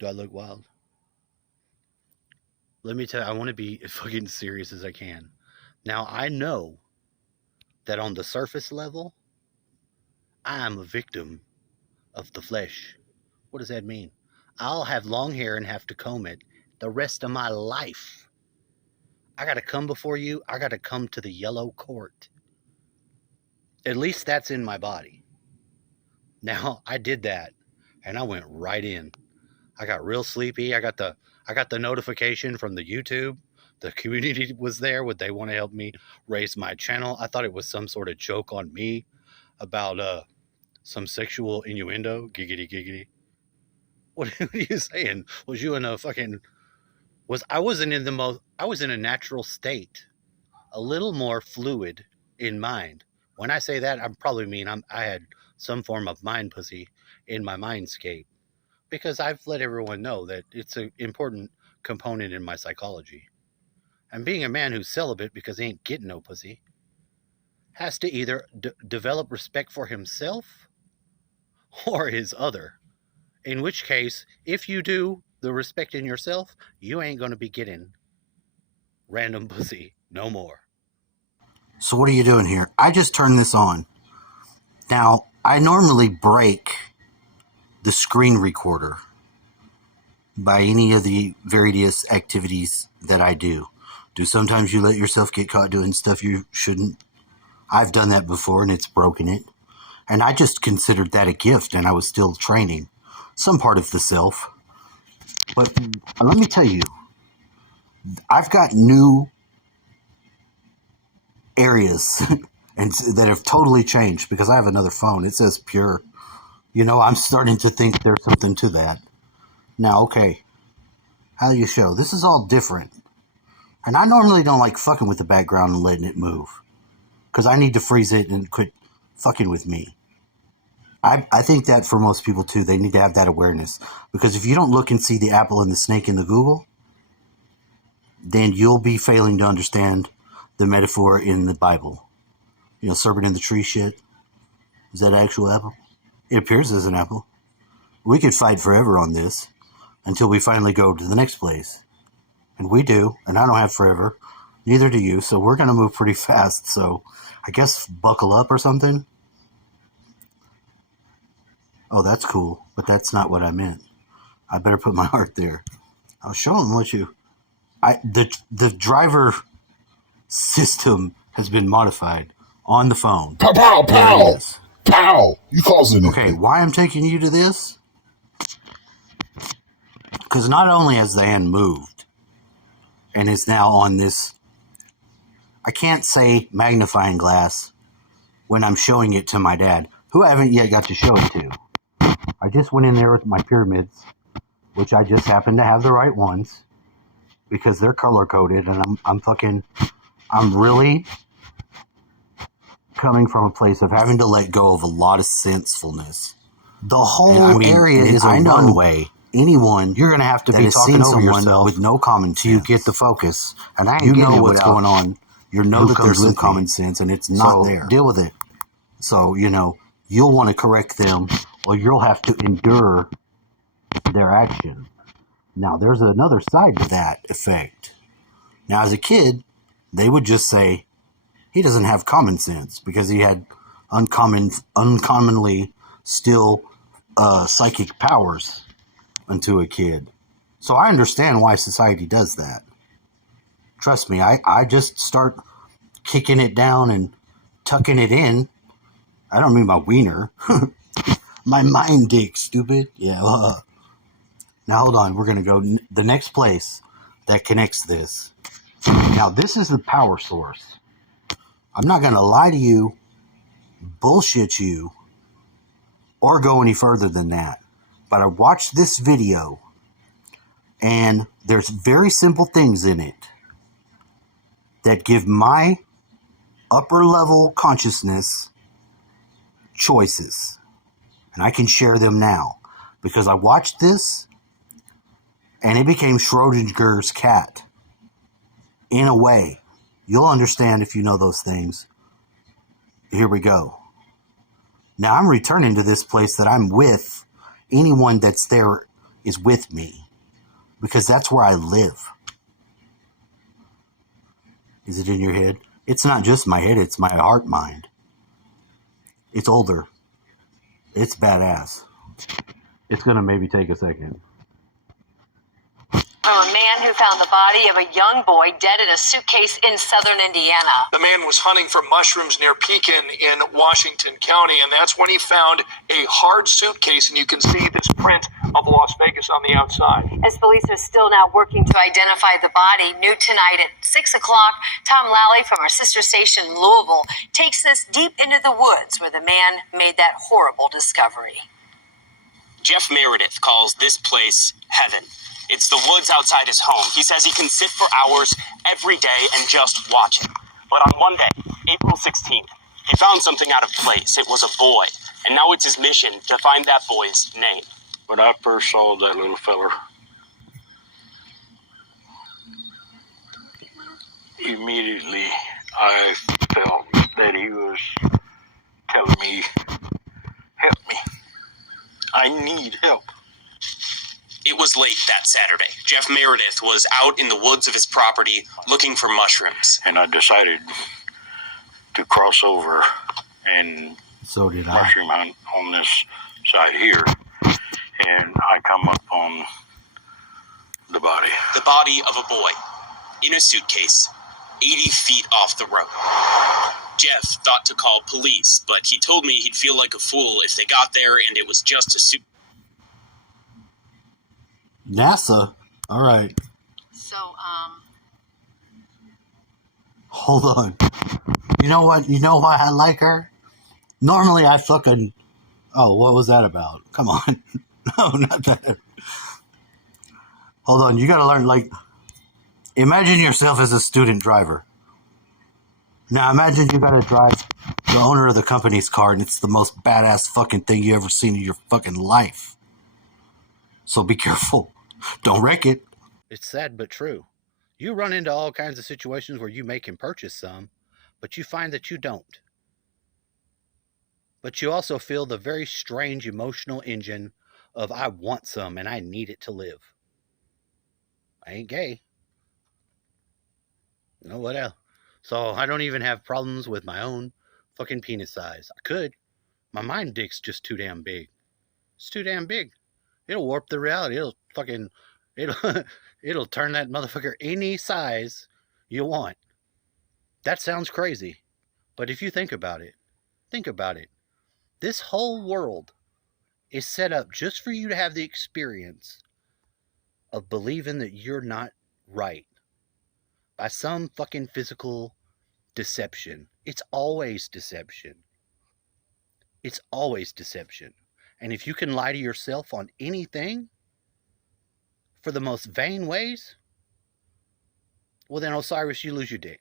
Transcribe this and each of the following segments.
Do I look wild? Let me tell you, I want to be as fucking serious as I can. Now, I know that on the surface level, I am a victim of the flesh. What does that mean? I'll have long hair and have to comb it the rest of my life. I got to come before you. I got to come to the yellow court. At least that's in my body. Now, I did that and I went right in. I got real sleepy. I got the notification from the YouTube. The community was there. Would they want to help me raise my channel? I thought it was some sort of joke on me about some sexual innuendo. Giggity giggity. What are you saying? Was you in a fucking I wasn't in the most I was in a natural state. A little more fluid in mind. When I say that, I probably mean I had some form of mind pussy in my mindscape. Because I've let everyone know that it's an important component in my psychology. And being a man who's celibate because he ain't getting no pussy has to either develop respect for himself or his other. In which case, if you do the respect in yourself, you ain't going to be getting random pussy no more. So what are you doing here? I just turned this on. Now, I normally break the screen recorder by any of the various activities that I do. Do sometimes you let yourself get caught doing stuff you shouldn't? I've done that before and it's broken it. And I just considered that a gift and I was still training some part of the self. But let me tell you, I've got new areas and that have totally changed because I have another phone. It says pure. You know, I'm starting to think there's something to that. Now, okay, how do you show? This is all different. And I normally don't like fucking with the background and letting it move because I need to freeze it and quit fucking with me. I think that for most people too, they need to have that awareness because if you don't look and see the apple and the snake in the Google, then you'll be failing to understand the metaphor in the Bible. You know, serpent in the tree shit. Is that actual apple? It appears as an apple. We could fight forever on this until we finally go to the next place. And we do, and I don't have forever. Neither do you, so we're going to move pretty fast. So I guess buckle up or something. Oh, that's cool, but that's not what I meant. I better put my heart there. I'll show them what you... The driver system has been modified on the phone. Pow, pow, pow! Pow! You causing it. Okay, why I'm taking you to this? Because not only has the hand moved and is now on this, I can't say magnifying glass when I'm showing it to my dad, who I haven't yet got to show it to. I just went in there with my pyramids, which I just happen to have the right ones because they're color coded, and I'm really coming from a place of having to let go of a lot of sensefulness. The whole area is a runway. Anyone, you're going to have to be talking over yourself with no common sense. You get the focus, and I ain't know what's going on. You know that there's some common sense, and it's not there. Deal with it. So, you know, you'll want to correct them, or you'll have to endure their action. Now, there's another side to that effect. Now, as a kid, they would just say, he doesn't have common sense because he had uncommonly still psychic powers unto a kid. So I understand why society does that. Trust me, I just start kicking it down and tucking it in. I don't mean my wiener. My mind dick, stupid. Yeah. Now, hold on. We're going to go the next place that connects this. Now, this is the power source. I'm not going to lie to you, bullshit you, or go any further than that. But I watched this video, and there's very simple things in it that give my upper level consciousness choices. And I can share them now because I watched this and it became Schrodinger's cat. In a way, you'll understand if you know those things. Here we go. Now I'm returning to this place that I'm with anyone that's there is with me because that's where I live. Is it in your head? It's not just my head, it's my heart mind. It's older. It's badass. It's going to maybe take a second. From a man who found the body of a young boy dead in a suitcase in southern Indiana. The man was hunting for mushrooms near Pekin in Washington County, and that's when he found a hard suitcase, and you can see this print of Las Vegas on the outside. As police are still now working to identify the body, new tonight at 6 o'clock, Tom Lally from our sister station in Louisville takes us deep into the woods where the man made that horrible discovery. Jeff Meredith calls this place heaven. It's the woods outside his home. He says he can sit for hours every day and just watch it. But on one day, April 16th, he found something out of place. It was a boy. And now it's his mission to find that boy's name. When I first saw that little feller, immediately I felt that he was telling me, help me. I need help. It was late that Saturday. Jeff Meredith was out in the woods of his property looking for mushrooms. And I decided to cross over and So did I. mushroom hunt on this side here. And I come up on the body. The body of a boy in a suitcase 80 feet off the road. Jeff thought to call police, but he told me he'd feel like a fool if they got there and it was just a suitcase. NASA? All right. So, Hold on. You know what? You know why I like her? Normally I fucking... Oh, what was that about? Come on. No, not that. Hold on. You gotta learn, like... Imagine yourself as a student driver. Now imagine you gotta drive the owner of the company's car and it's the most badass fucking thing you ever seen in your fucking life. So be careful. Don't wreck it. It's sad but true. You run into all kinds of situations where you may can purchase some, but you find that you don't. But you also feel the very strange emotional engine of I want some and I need it to live. I ain't gay. No, what else? So I don't even have problems with my own fucking penis size. I could. My mind dick's just too damn big. It's too damn big. It'll warp the reality. It'll turn that motherfucker any size you want. That sounds crazy. But if you think about it. This whole world is set up just for you to have the experience of believing that you're not right by some fucking physical deception. It's always deception. It's always deception. And if you can lie to yourself on anything for the most vain ways, well then, Osiris, you lose your dick.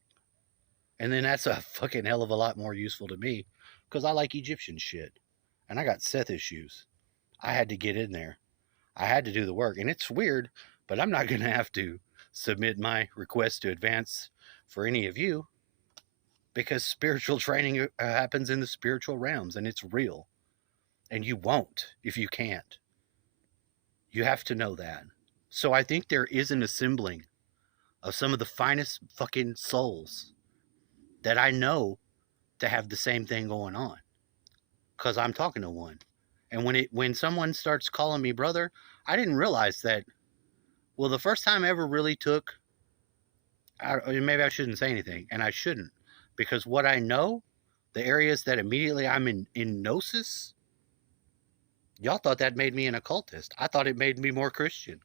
And then that's a fucking hell of a lot more useful to me because I like Egyptian shit. And I got Seth issues. I had to get in there. I had to do the work. And it's weird, but I'm not going to have to submit my request to advance for any of you because spiritual training happens in the spiritual realms and it's real. And you won't if you can't. You have to know that. So I think there is an assembling of some of the finest fucking souls that I know to have the same thing going on. Because I'm talking to one. And when someone starts calling me brother, I didn't realize that, well, the first time I ever really took, maybe I shouldn't say anything, and I shouldn't. Because what I know, the areas that immediately I'm in gnosis, y'all thought that made me an occultist. I thought it made me more Christian.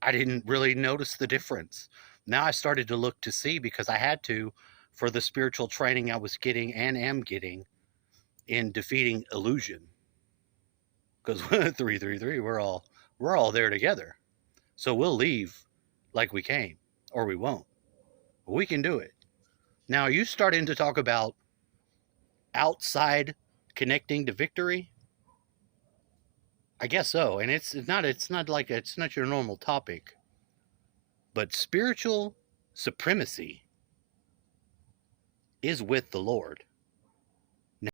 I didn't really notice the difference. Now I started to look to see because I had to for the spiritual training I was getting and am getting in defeating illusion. Because 333, we're all there together. So we'll leave like we came, or we won't. But we can do it. Now you starting to talk about outside connecting to victory. I guess so, and it's not your normal topic. But spiritual supremacy is with the Lord.